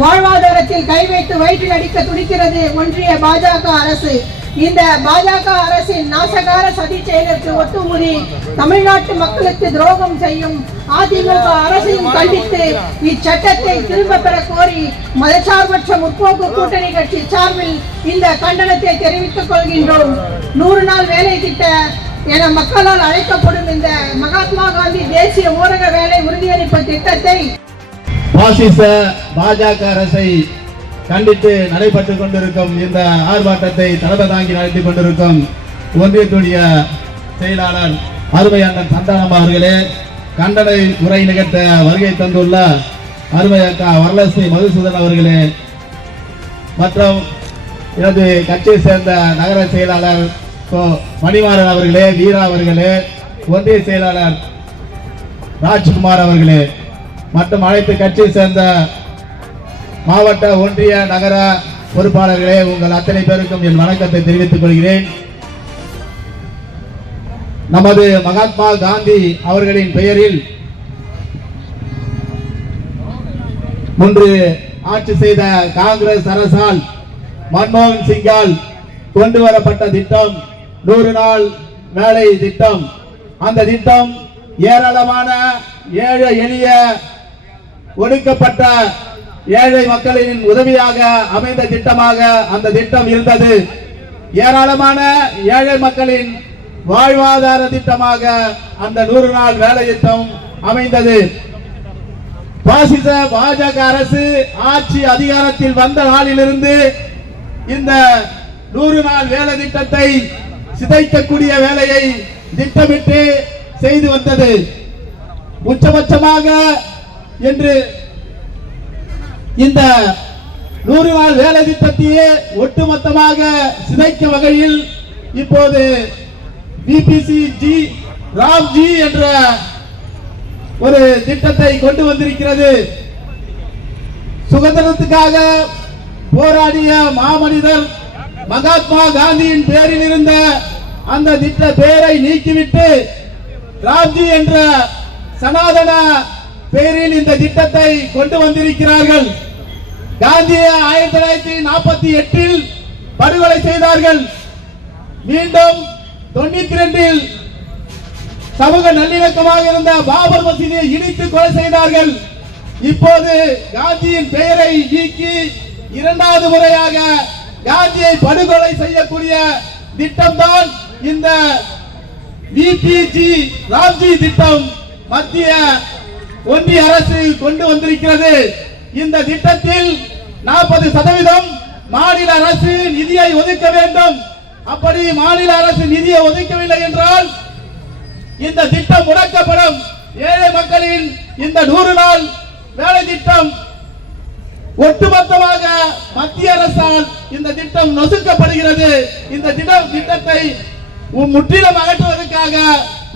வாழ்வாதாரத்தில் கை வைத்து வயிற்றில் அடிக்க துடிக்கிறது ஒன்றிய பாஜக அரசு. இந்த பாஜக அரசின் நாசகார சதி செயலுக்கு ஒட்டுமுறி தமிழ்நாட்டு மக்களுக்கு துரோகம் செய்யும் அதிமுக அரசையும் கண்டித்து இச்சட்டத்தை திரும்ப பெற கோரி மதசார்பற்ற முற்போக்கு கூட்டணி கட்சி சார்பில் இந்த கண்டனத்தை தெரிவித்துக் கொள்கின்றோம். 100 நாள் வேலை திட்ட என மக்களால் அழைக்கப்படும் இந்த மகாத்மா காந்தி தேசிய ஊரக வேலை உறுதியளிப்பு திட்டத்தை பாசிச பாஜக அரசை கண்டித்து நடைபெற்றுக் கொண்டிருக்கும் இந்த ஆர்ப்பாட்டத்தை தலைமை தாங்கி நடத்தி கொண்டிருக்கும் ஒன்றியத்துடைய செயலாளர் அருமை அண்ணன் சந்தானம் அவர்களே, கண்டன உரை நிகழ்த்த வருகை தந்துள்ள அருமை அக்கா வரலட்சுமி மதுசூதன் அவர்களே, மற்றும் எனது கட்சியை சேர்ந்த நகர செயலாளர் மணிமாறன் அவர்களே, வீரா அவர்களே, ஒன்றிய செயலாளர் ராஜ்குமார் அவர்களே மற்றும் அனைத்து கட்சியை சேர்ந்த மாவட்ட ஒன்றிய நகர பொறுப்பாளர்களே, உங்கள் அத்தனை பேருக்கும் என் வணக்கத்தை தெரிவித்துக் கொள்கிறேன். நமது மகாத்மா காந்தி அவர்களின் பெயரில் முன்பு ஆட்சி செய்த காங்கிரஸ் அரசால் மன்மோகன் சிங்கால் கொண்டு வரப்பட்ட திட்டம் 100 நாள் வேலை திட்டம். அந்த திட்டம் ஏராளமான ஏழை எளிய ஒடுக்கப்பட்ட ஏழை மக்களின் உதவியாக அமைந்த திட்டமாக அந்த திட்டம் இருந்தது. ஏராளமான ஏழை மக்களின் வாழ்வாதார திட்டமாக அந்த 100 நாள் வேலை திட்டம் அமைந்தது. பாசிச பாஜக அரசு ஆட்சி அதிகாரத்தில் வந்த நாளிலிருந்து இந்த 100 நாள் வேலை திட்டத்தை சிதைக்கக்கூடிய வேலையை திட்டமிட்டு செய்து வந்தது. உச்சபட்சமாக என்று இந்த 100 நாள் வேலை திட்டத்தையே ஒட்டுமொத்தமாக சிதைக்க வகையில் இப்போது பிபிசிஜி ராம்ஜி என்ற ஒரு திட்டத்தை கொண்டு வந்திருக்கிறது. சுதந்திரத்துக்காக போராடிய மாமனிதர் மகாத்மா காந்தியின் பேரில் இருந்த அந்த திட்ட பெயரை நீக்கிவிட்டு ராம்ஜி என்ற சனாதன பெயரில் இந்த திட்டத்தை கொண்டு வந்திருக்கிறார்கள். காந்தியை 1948 படுகொலை செய்தார்கள். மீண்டும் 92 சமூக நல்லிணக்கமாக இருந்த பாபர் மசீதியை இடித்து கொலை செய்தார்கள். இப்போது காந்தியின் பெயரை நீக்கி 2வது முறையாக காந்தியை படுகொலை செய்யக்கூடிய திட்டம்தான் இந்த விபிஜி ராம்ஜி திட்டம் மத்திய ஒன்றிய அரசு கொண்டு வந்திருக்கிறது. இந்த திட்டத்தில் 40% மாநில அரசு நிதியை ஒதுக்க வேண்டும். அப்படி மாநில அரசு நிதியை ஒதுக்கவில்லை என்றால் இந்த திட்டம் முடக்கப்படும். ஏழை மக்களின் இந்த 100 நாள் வேலை திட்டம் ஒட்டுமொத்தமாக மத்திய அரசால் இந்த திட்டம் நசுக்கப்படுகிறது. இந்த திட்டத்தை முற்றிலும் அகற்றுவதற்காக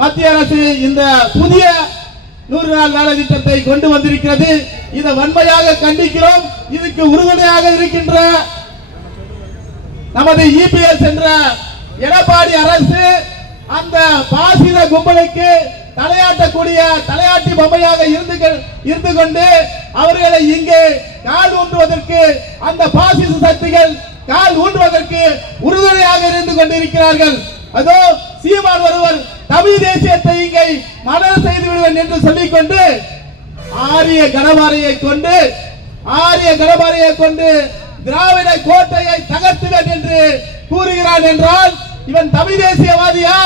மத்திய அரசு இந்த புதிய 100 நாள் வேலை திட்டத்தை கொண்டு வந்திருக்கிறது. இதை வன்மையாக கண்டிக்கிறோம். இதுக்கு உறுதுணையாக இருக்கின்ற நமது இபிஎஸ் என்ற எடப்பாடி அரசு அந்த பாசித கும்பலுக்கு தலையாட்டக்கூடிய தலையாட்டி பொம்மையாக இருந்து கொண்டு அவர்களை இங்கே கால் ஊன்றுவதற்கு அந்த பாசிச சக்திகள் கால் ஊன்றுவதற்கு உறுதுணையாக இருந்து கொண்டிருக்கிறார்கள். அதோ சீமான் ஒருவர் தமிழ் தேசியத்தை இங்கே மரணம் செய்து விடுவேன் என்று சொல்லிக்கொண்டு ஆரிய கணபாரியை கொண்டு திராவிட கோட்டையை தகர்த்துவேன் என்று கூறுகிறான் என்றால் இவன் தமிழ் தேசியவாதியா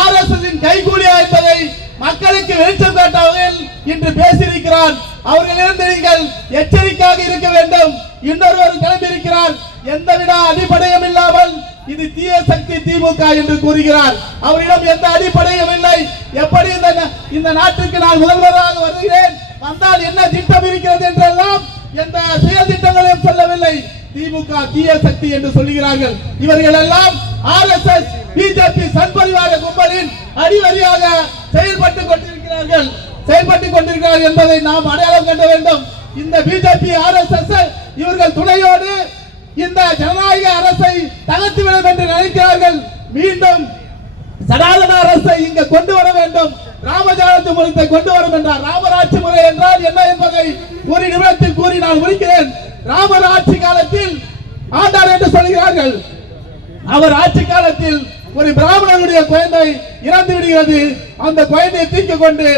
ஆர்எஸ்எஸ் கைகூலியா என்பதை மக்களுக்கு வெளிச்சம் காட்ட வகையில் இன்று பேசியிருக்கிறான். அவர்களிடம் நீங்கள் எச்சரிக்கையாக இருக்க வேண்டும். இன்னொருவர் கிளம்பியிருக்கிறார். எந்தவித அடிப்படையும் இல்லாமல் இது தீய சக்தி திமுக என்று கூறுகிறார். அவரிடம் எந்த அடிப்படையும் இல்லை. எப்படி இந்த நாட்டுக்கு நான் முதல்வராக வருகிறேன், வந்தால் என்ன திட்டம் இருக்கிறது என்றெல்லாம் எந்த செயல் திட்டங்களையும் சொல்லவில்லை. திமுக தீய சக்தி என்று சொல்லுகிறார்கள். இவர்கள் எல்லாம் ஆர்எஸ்எஸ் பிஜேபி சன்பரிவார கும்பலின் அடிவரியாக செயல்பட்டுக் கொண்டிருக்கிறார்கள் என்பதை நாம் அடையாளம் கண்ட வேண்டும். இந்த பிஜேபி ஆர்எஸ்எஸ் இவர்கள் துணையோடு இந்த ஜனநாயக அரசை தகர்த்துவிடும் என்று நினைக்கிறார்கள். மீண்டும் சனாதன அரசை இங்கு கொண்டு வர வேண்டும். ராமஜானத்து முறையை கொண்டு வரும் என்றார். ராமராட்சி முறை என்றால் என்ன என்பதை ஒரு நிமிடத்தில் கூறி நான் முடிக்கிறேன். ராமர் ஆட்சி காலத்தில் ஆண்டார் என்று சொல்கிறார்கள். அவர் ஆட்சி காலத்தில் ஒரு பிராமணனுடைய குழந்தை இறந்து விடுகிறது. அந்த குழந்தையை தூக்கிக் கொண்டு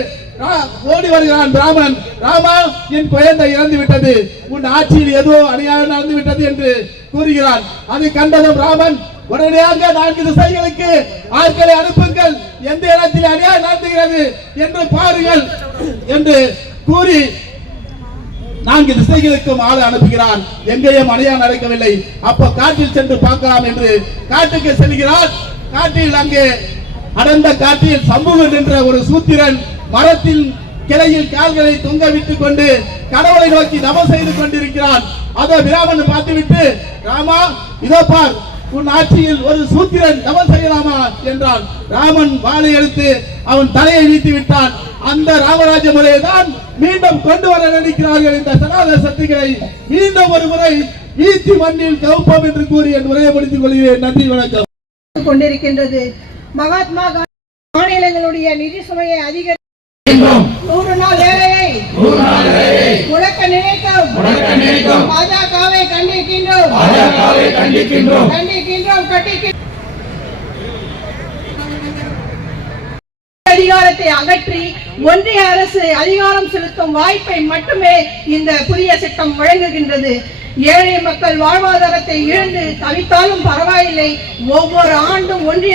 ஓடி வருகிறான் பிராமணன். ராமா, என் குழந்தை இறந்து விட்டது, உன் ஆட்சியில் ஏதோ அநியாயம் நடந்து விட்டது என்று கூறுகிறான். அதை கண்டதும் ராமன் உடனடியாக 4 திசைகளுக்கு ஆட்களை அனுப்புங்கள், எந்த இடத்தில் அநியாயம் நடந்துகிறது என்று பாருங்கள் என்று கூறி 4 திசைகளுக்கும் ஆளை அனுப்புகிறான். எங்கேயும் அநியாயம் நடக்கவில்லை. அப்ப காட்டில் சென்று பார்க்கலாம் என்று காட்டுக்கு செல்கிறான். காட்டில் அங்கே அடர்ந்த காட்டில் சமூகன் என்ற ஒரு சூத்திரன் மரத்தில் கிளையில் கால்களை தொங்க விட்டுக் கொண்டு கடவுளை நோக்கி தவம் செய்து கொண்டிருக்கிறான். அதை பிராமணன் பார்த்துவிட்டு, ராமா, இதோ பார், உன் ஆட்சியில் ஒரு சூத்திரன் தவம் செய்யலாமா என்றான். ராமன் வாளை எடுத்து அவன் தலையை வீழ்த்தி விட்டான். அந்த ராமராஜ முறையை தான் மீண்டும் கொண்டு வர நினைக்கிறார்கள். இந்த சனாதன சக்திகளை மீண்டும் ஒரு முறை வீழ்த்தி மண்ணில் கவுப்போம் என்று கூறி என் உரையை முடித்துக் கொள்கிறேன். நன்றி, வணக்கம். கொண்டிருக்கின்றது. மகாத்மா காந்தி மாநிலங்களுடைய நிதி சுமையை அதிகரிக்க 100 நாள் வேலையை முடக்க நினைக்கும் பாஜகவை கண்டிக்கின்றோம். அதிகாரத்தை அகற்றி ஒன்றிய அரசு அதிகாரம் செலுத்தும் வாய்ப்பை மட்டுமே இந்த புதிய சட்டம் வழங்குகின்றது. ஏழை மக்கள் வாழ்வாதாரத்தை இழந்து தவித்தாலும் பரவாயில்லை, ஒவ்வொரு ஆண்டும் ஒன்றிய